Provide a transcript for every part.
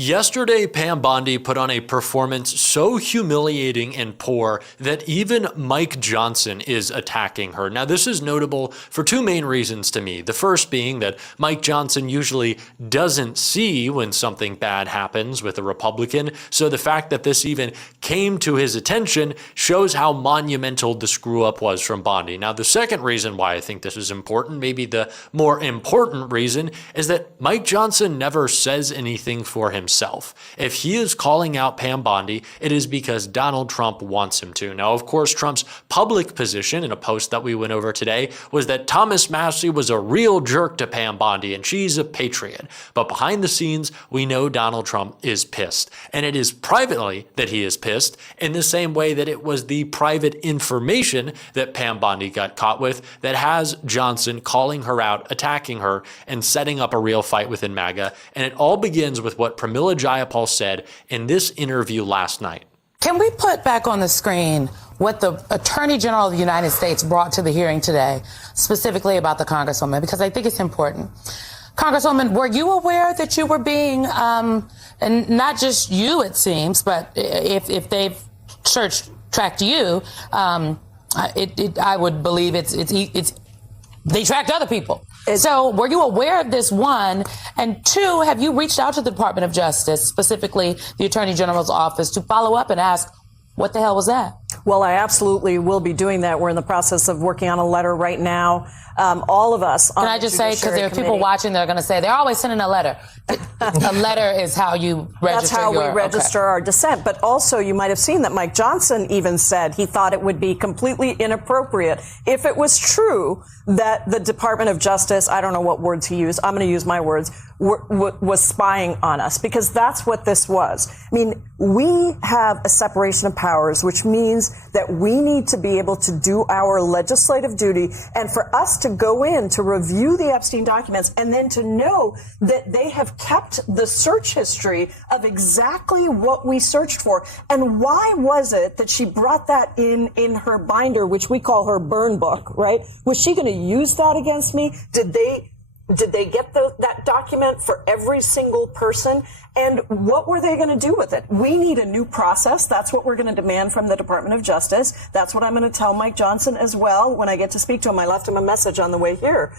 Yesterday, Pam Bondi put on a performance so humiliating and poor that even Mike Johnson is attacking her. Now, this is notable for two main reasons to me. The first being that Mike Johnson usually doesn't see when something bad happens with a Republican, so the fact that this even came to his attention shows how monumental the screw-up was from Bondi. Now, the second reason why I think this is important, maybe the more important reason, is that Mike Johnson never says anything for himself. If he is calling out Pam Bondi, it is because Donald Trump wants him to. Now, of course, Trump's public position in a post that we went over today was that Thomas Massie was a real jerk to Pam Bondi and she's a patriot. But behind the scenes, we know Donald Trump is pissed. And it is privately that he is pissed in the same way that it was the private information that Pam Bondi got caught with that has Johnson calling her out, attacking her, and setting up a real fight within MAGA. And it all begins with what Pramila Jayapal said in this interview last night. Can we put back on the screen what the Attorney General of the United States brought to the hearing today, specifically about the Congresswoman, because I think it's important. Congresswoman, were you aware that you were being, and not just you, it seems, but if they've tracked you, I would believe it's they tracked other people. So were you aware of this, one? And two, have you reached out to the Department of Justice, specifically the Attorney General's office, to follow up and ask, what the hell was that? Well, I absolutely will be doing that. We're in the process of working on a letter right now. All of us. Can I just say, because there are people watching that are going to say, they're always sending a letter. A letter is how you register. That's how we register our dissent. But also, you might have seen that Mike Johnson even said he thought it would be completely inappropriate if it was true that the Department of Justice, I don't know what words he used, I'm going to use my words, was spying on us, because that's what this was. I mean, we have a separation of powers, which means that we need to be able to do our legislative duty, and for us to go in to review the Epstein documents and then to know that they have kept the search history of exactly what we searched for. And why was it that she brought that in her binder, which we call her burn book, right? Was she going to use that against me? Did they get that document for every single person? And what were they going to do with it? We need a new process. That's what we're going to demand from the Department of Justice. That's what I'm going to tell Mike Johnson as well when I get to speak to him. I left him a message on the way here,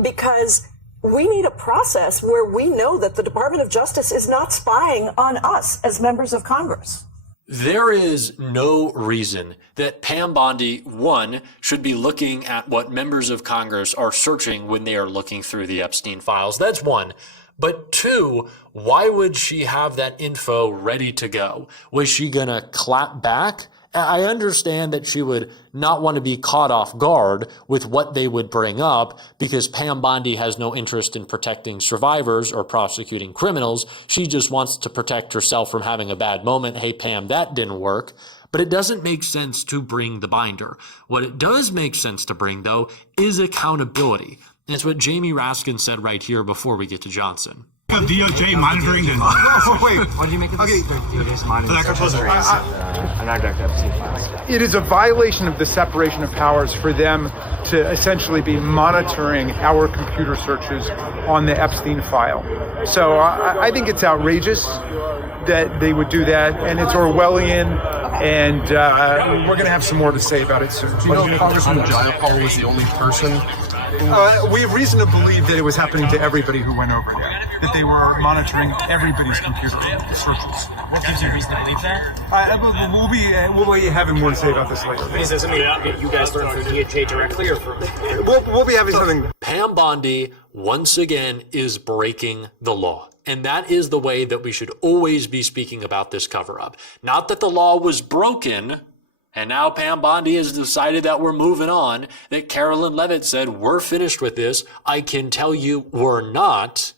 because we need a process where we know that the Department of Justice is not spying on us as members of Congress. There is no reason that Pam Bondi, one, should be looking at what members of Congress are searching when they are looking through the Epstein files. That's one. But two, why would she have that info ready to go? Was she going to clap back? I understand that she would not want to be caught off guard with what they would bring up, because Pam Bondi has no interest in protecting survivors or prosecuting criminals. She just wants to protect herself from having a bad moment. Hey, Pam, that didn't work. But it doesn't make sense to bring the binder. What it does make sense to bring, though, is accountability. That's what Jamie Raskin said right here before we get to Johnson. The DOJ monitoring the... Wait. What do you make of this? DOJ's monitoring It is a violation of the separation of powers for them to essentially be monitoring our computer searches on the Epstein file. So I think it's outrageous that they would do that, and it's Orwellian, and we're going to have some more to say about it soon. Do you know Congressman Jayapal was the only person? We have reason to believe that it was happening to everybody who went over there, that they were monitoring everybody's computer searches. What gives you reason to believe that? We'll be having more to say about this later. This doesn't mean you guys learned from DOJ directly or from... We'll be having something. Pam Bondi, once again, is breaking the law. And that is the way that we should always be speaking about this cover-up. Not that the law was broken, and now Pam Bondi has decided that we're moving on, that Carolyn Levitt said, we're finished with this. I can tell you we're not.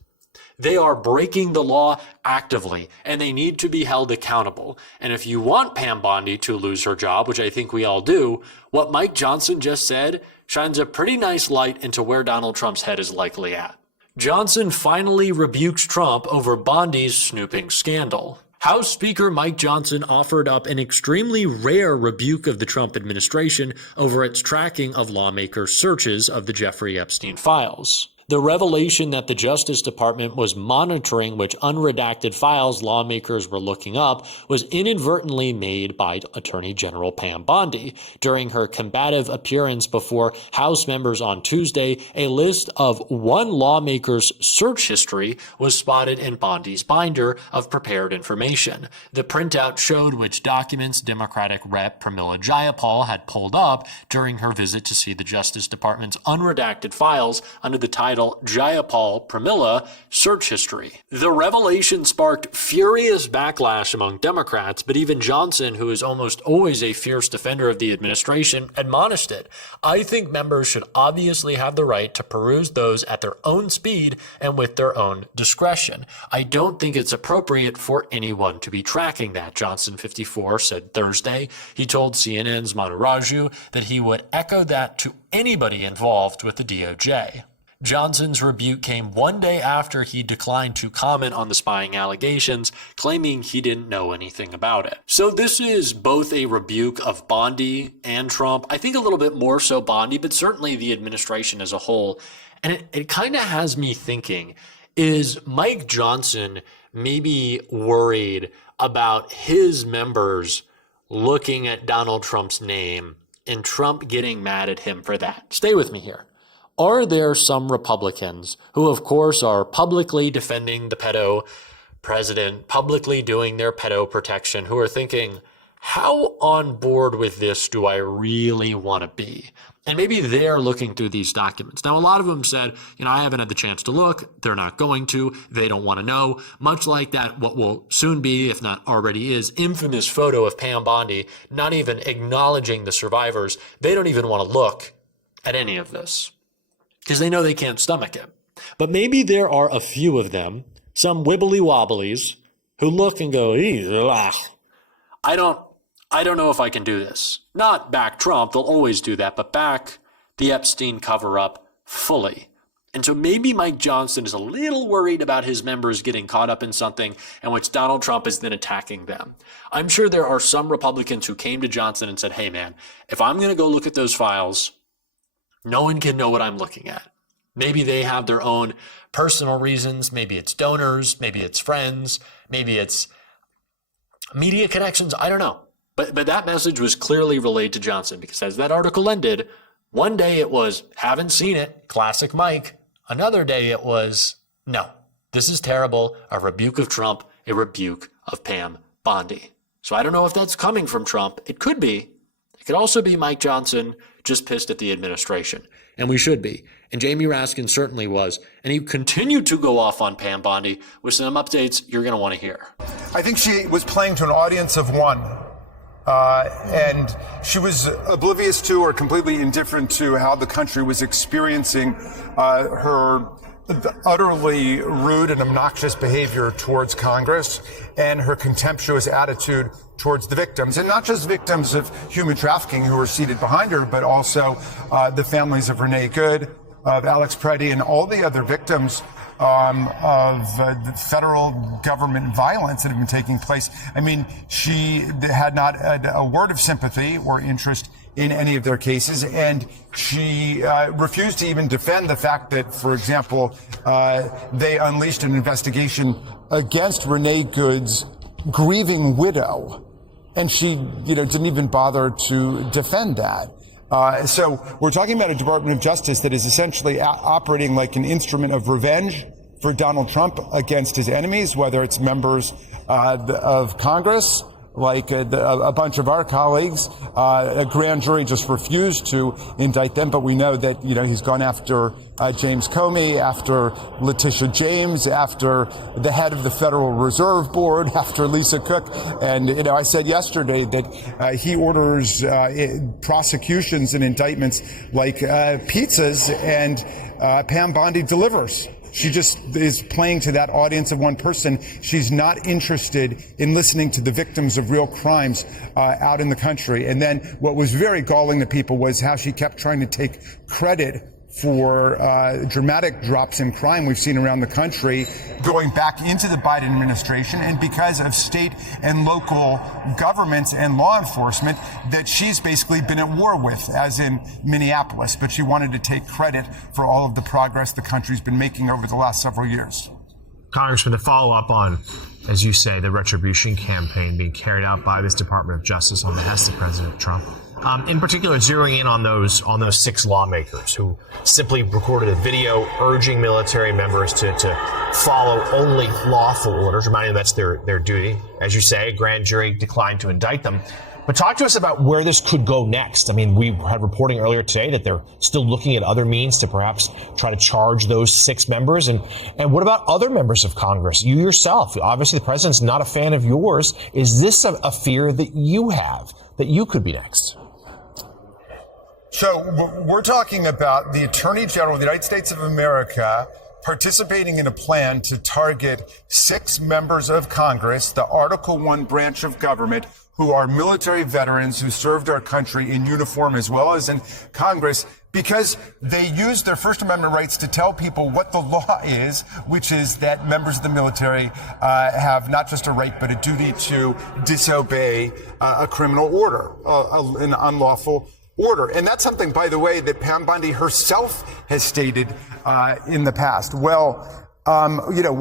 They are breaking the law actively, and they need to be held accountable. And if you want Pam Bondi to lose her job, which I think we all do, what Mike Johnson just said shines a pretty nice light into where Donald Trump's head is likely at. Johnson finally rebukes Trump over Bondi's snooping scandal. House Speaker Mike Johnson offered up an extremely rare rebuke of the Trump administration over its tracking of lawmakers' searches of the Jeffrey Epstein files. The revelation that the Justice Department was monitoring which unredacted files lawmakers were looking up was inadvertently made by Attorney General Pam Bondi. During her combative appearance before House members on Tuesday, a list of one lawmaker's search history was spotted in Bondi's binder of prepared information. The printout showed which documents Democratic Rep. Pramila Jayapal had pulled up during her visit to see the Justice Department's unredacted files under the title Jayapal Pramila Search History. The revelation sparked furious backlash among Democrats, but even Johnson, who is almost always a fierce defender of the administration, admonished it. I think members should obviously have the right to peruse those at their own speed and with their own discretion. I don't think it's appropriate for anyone to be tracking that, Johnson, 54, said Thursday. He told CNN's Manu Raju that he would echo that to anybody involved with the DOJ. Johnson's rebuke came one day after he declined to comment on the spying allegations, claiming he didn't know anything about it. So this is both a rebuke of Bondi and Trump. I think a little bit more so Bondi, but certainly the administration as a whole. And it kind of has me thinking, is Mike Johnson maybe worried about his members looking at Donald Trump's name and Trump getting mad at him for that? Stay with me here. Are there some Republicans who, of course, are publicly defending the pedo president, publicly doing their pedo protection, who are thinking, how on board with this do I really want to be? And maybe they're looking through these documents. Now, a lot of them said, I haven't had the chance to look. They're not going to. They don't want to know. Much like that, what will soon be, if not already is, infamous photo of Pam Bondi, not even acknowledging the survivors. They don't even want to look at any of this because they know they can't stomach it. But maybe there are a few of them, some wibbly wobblies, who look and go, I don't know if I can do this. Not back Trump, they'll always do that, but back the Epstein cover-up fully. And so maybe Mike Johnson is a little worried about his members getting caught up in something in which Donald Trump is then attacking them. I'm sure there are some Republicans who came to Johnson and said, hey man, if I'm going to go look at those files, no one can know what I'm looking at. Maybe they have their own personal reasons. Maybe it's donors. Maybe it's friends. Maybe it's media connections. I don't know. But that message was clearly relayed to Johnson because as that article ended, one day it was, haven't seen it, classic Mike. Another day it was, no, this is terrible, a rebuke of Trump, a rebuke of Pam Bondi. So I don't know if that's coming from Trump. It could be. It could also be Mike Johnson just pissed at the administration. And we should be. And Jamie Raskin certainly was. And he continued to go off on Pam Bondi with some updates you're going to want to hear. I think she was playing to an audience of one. And she was oblivious to or completely indifferent to how the country was experiencing her utterly rude and obnoxious behavior towards Congress and her contemptuous attitude towards the victims, and not just victims of human trafficking who were seated behind her, but also the families of Renee Good, of Alex Preddy, and all the other victims of the federal government violence that have been taking place. I mean, she had not a word of sympathy or interest in any of their cases, and she refused to even defend the fact that, for example, they unleashed an investigation against Renee Good's grieving widow, and she, didn't even bother to defend that. So we're talking about a Department of Justice that is essentially operating like an instrument of revenge for Donald Trump against his enemies, whether it's members of Congress, like a bunch of our colleagues. A grand jury just refused to indict them, but we know that, he's gone after James Comey, after Letitia James, after the head of the Federal Reserve Board, after Lisa Cook. And, I said yesterday that he orders prosecutions and indictments like pizzas, and Pam Bondi delivers. She just is playing to that audience of one person. She's not interested in listening to the victims of real crimes out in the country. And then what was very galling to people was how she kept trying to take credit for dramatic drops in crime we've seen around the country going back into the Biden administration, and because of state and local governments and law enforcement that she's basically been at war with, as in Minneapolis. But she wanted to take credit for all of the progress the country's been making over the last several years. Congressman, to follow up on, as you say, the retribution campaign being carried out by this Department of Justice on behest of President Trump. In particular, zeroing in on those 6 lawmakers who simply recorded a video urging military members to follow only lawful orders, reminding them that's their duty. As you say, a grand jury declined to indict them. But talk to us about where this could go next. I mean, we had reporting earlier today that they're still looking at other means to perhaps try to charge those 6 members. And what about other members of Congress? You yourself, obviously the president's not a fan of yours. Is this a fear that you have, that you could be next? So we're talking about the Attorney General of the United States of America participating in a plan to target 6 members of Congress, the Article I branch of government, who are military veterans who served our country in uniform as well as in Congress, because they used their First Amendment rights to tell people what the law is, which is that members of the military have not just a right but a duty to disobey a criminal order, an unlawful order. And that's something, by the way, that Pam Bondi herself has stated in the past. Well,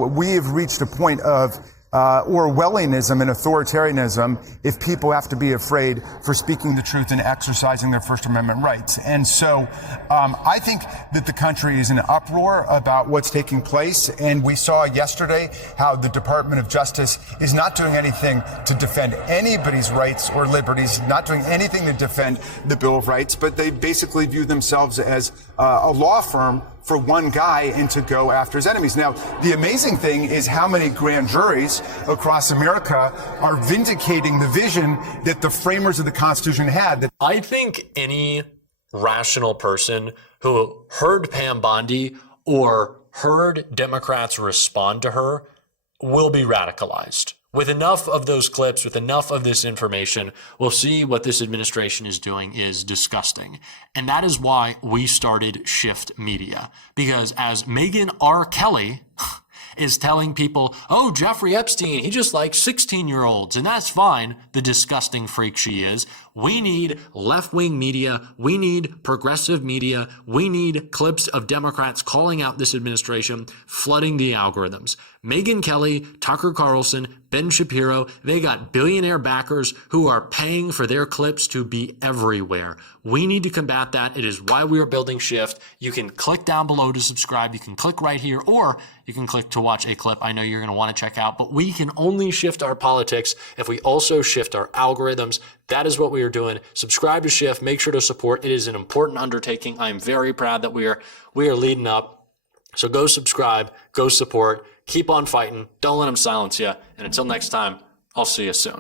we have reached a point of Orwellianism and authoritarianism if people have to be afraid for speaking the truth and exercising their First Amendment rights. And so I think that the country is in an uproar about what's taking place. And we saw yesterday how the Department of Justice is not doing anything to defend anybody's rights or liberties, not doing anything to defend the Bill of Rights, but they basically view themselves as a law firm for one guy and to go after his enemies. Now, the amazing thing is how many grand juries across America are vindicating the vision that the framers of the Constitution had. I think any rational person who heard Pam Bondi or heard Democrats respond to her will be radicalized. With enough of those clips, with enough of this information, we'll see what this administration is doing is disgusting. And that is why we started Shift Media. Because as Megyn R. Kelly is telling people, oh, Jeffrey Epstein, he just likes 16-year-olds, and that's fine, the disgusting freak she is. We need left-wing media. We need progressive media. We need clips of Democrats calling out this administration, flooding the algorithms. Megyn Kelly, Tucker Carlson, Ben Shapiro, they got billionaire backers who are paying for their clips to be everywhere. We need to combat that. It is why we are building Shift. You can click down below to subscribe. You can click right here, or you can click to watch a clip I know you're going to want to check out. But we can only shift our politics if we also shift our algorithms. That is what we are doing. Subscribe to Shift. Make sure to support. It is an important undertaking. I am very proud that we are leading up. So go subscribe, go support, keep on fighting. Don't let them silence you. And until next time, I'll see you soon.